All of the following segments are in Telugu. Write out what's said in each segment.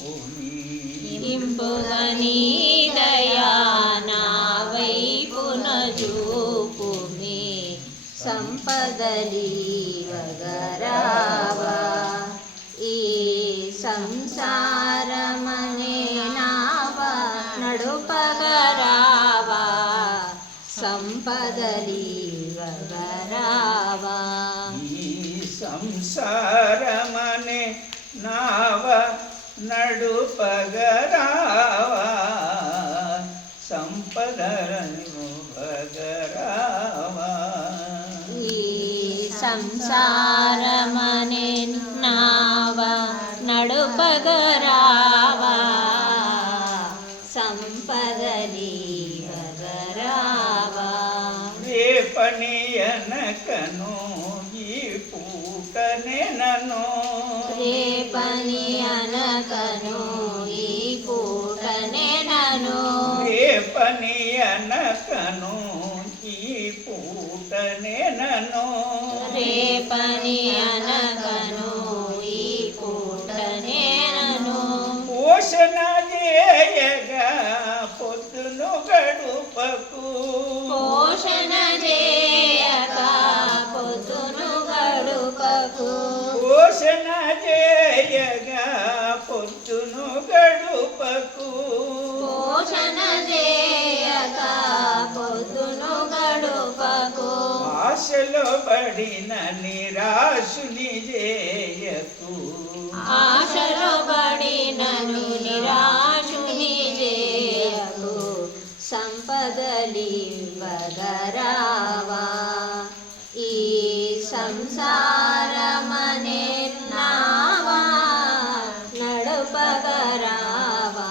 చూపుని ఇంపుగా నీ దయా నా వైపున చూపుమి సంపదలీవగరావా ఈ సంసారమనే నావ నడుపగరావా సంపదలీవగరావా ఈ సంసారమనే నావ నడుపగరావా సంపదలను వగరావా ఈ సంసారమనే నావ నడుపగరావా సంపదలీవగరావా రేపని అనకను ఈ పూటనే నన్ను రేపని అనకను ఈ పూటనే నను రేపని అనకను ఈ పూటనే నన్ను రేపని అనకను ఈ పూటనే నను పోషణ చేయగా పొద్దును గడుపకు పోషణ చేయక పొద్దును గడుపకు పోషణ చేయగా పొద్దును గడుపకు పోషణ చేయక పొద్దును గడుపకు ఆశలో పడిన నిరాశుని చేయకు ఆశలో పడినను నిరాశుని చేయకు సంపదలీవగరావా ఈ సంసారమనే నావా నడుపగరావా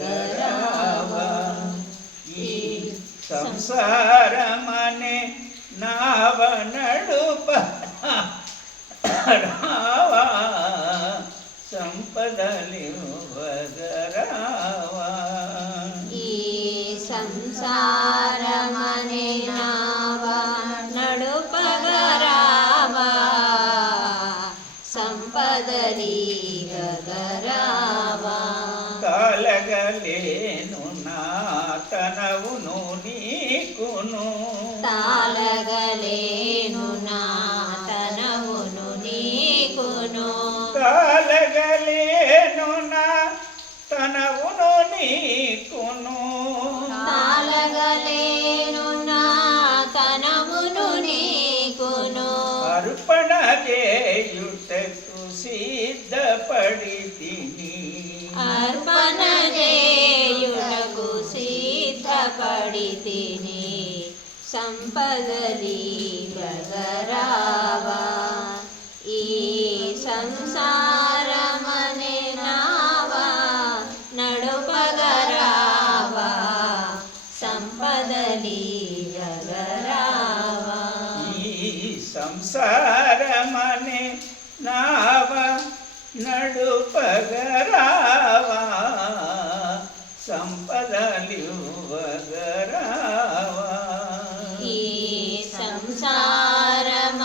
సంపదలీవగరావా ఈ సంసారమనే నావ నడుపగరావా సంపదలివగరావా ఈ సంసారమనే నావా నడుపగరావా సంపదలీవగరావా తాళగలేను నా తనవును నీకును తాళగలేను నా తనవును నీకును తాళగలేను నా తనవును నీకును తాళగలేను నా తనవును నీకును అర్పణ చేయుటకు సిద్ధపడితిని అర్పణ చేయుటకు సిద్ధపడితిని సంపదలీవగరావా ఈ సంసారమనే నావా నడుపగరావా సంపదలీవగరావా ఈ సంసారమనే నావ నడుపగరావా సంపదలివగరావా ఈ సంసారమనే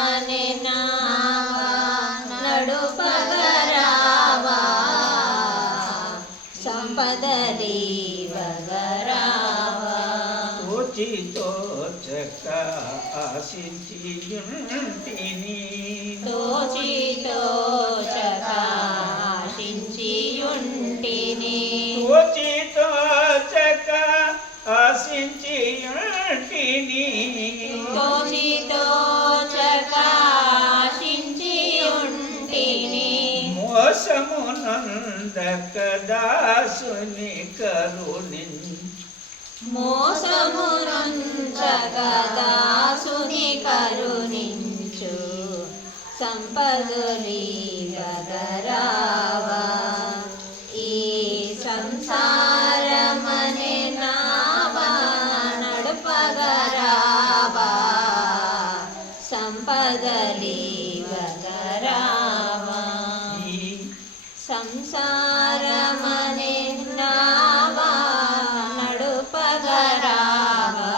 నావా నడుపగరావా సంపదలీవగరావా తోచి తోచక ఆశించియుంటిని తోచి తోచక ఆశించియుంటిని తోచి తోచక ఆశించియుంటిని తోచి తోచక ఆశించియుంటిని మోసమునందక దాసుని కరుణించు మోసమునంచక దాసుని కరుణించు సంపదలీవగరావా ఈ సంసారమనే నావా నడుపగరావా సంపదలీవగరావా ఈ సంసారమనే నావా నడుపగరావా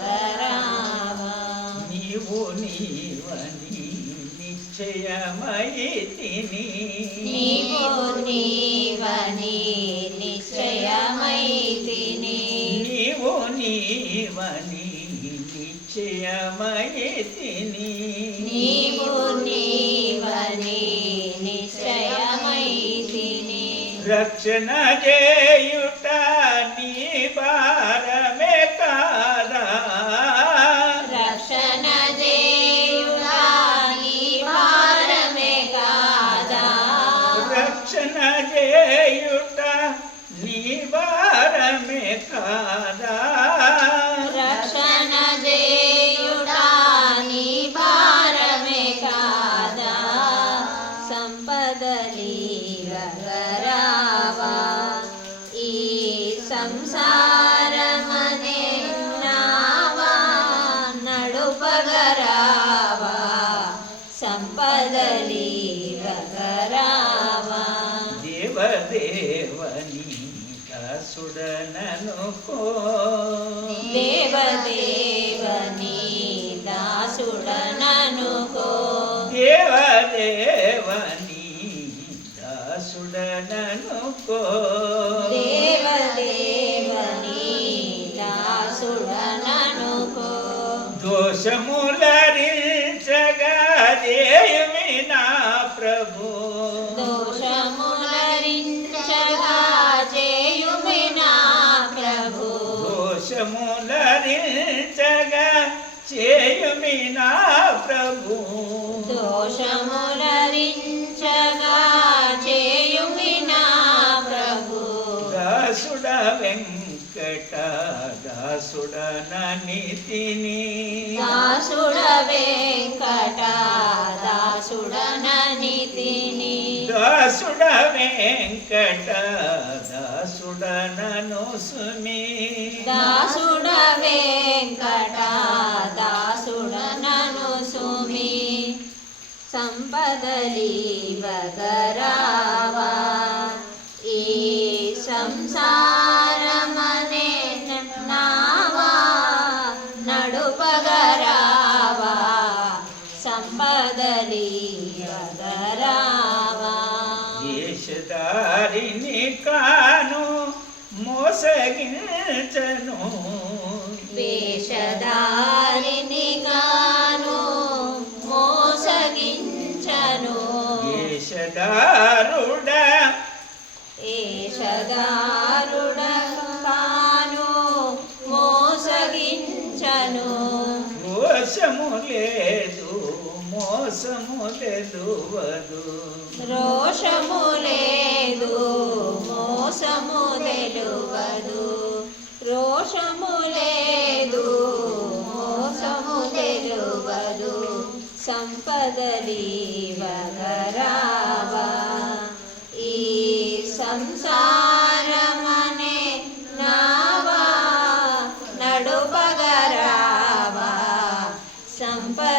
సంపదలీవగరావా నీవు నీవని నిశ్చయమైతిని నీవు నీవని నిశ్చయమైతిని నీవు నీవని నిశ్చయమైతిని నీవు నీవని నిశ్చయమైతిని రక్షణ చేయుట నీ భారమే కాదా రక్షణ చేయుట నీ భారమే కాదా రక్షణ చేయుట నీ భారమే కాదా రక్షణ చేయుట నీ భారమే కాదా సంపదలీవగరావా ఈ సంసారమనే నావా నడుపగరావా సంపదలీవగరావా దేవదేవని దాసుడననుకో దేవదేవని దాసుడననుకో దేవదేవని దాసుడననుకో దేవదేవని దాసుడననుకో దోషములరించగా దేవి నా ప్రభు దోషములరించగా చేయుమి నా ప్రభు దోషములరించగా చేయుమి నా ప్రభు దోషములరించగా చేయుమి నా ప్రభు దాసుడ వెంకట దాసుడ ననితిని దాసుడ వెంకట దాసుడననితిని దాసుడ వెంకట దాసుడ నను సుమి దాసుడ వెంకట దాసుడనను సుమి సంపదలీవగరావా ఈ సంసారమనే నావా నడుపగరావా సంపదలీవగరావా దేశదారిని కాను మోసగించను వేషధారిని గాను మోసగించను దేశదారుడ ఏషధారుడ కాను మోసగించను రోషము లేదు మోసము తెలువదు రోషము లేదు మోసము తెలువదు రోషము లేదు మోసము తెలువదు సంపదలీవగరావా ఈ సంసారమనే నావా నడుపగరావా సంపదలీవగరావా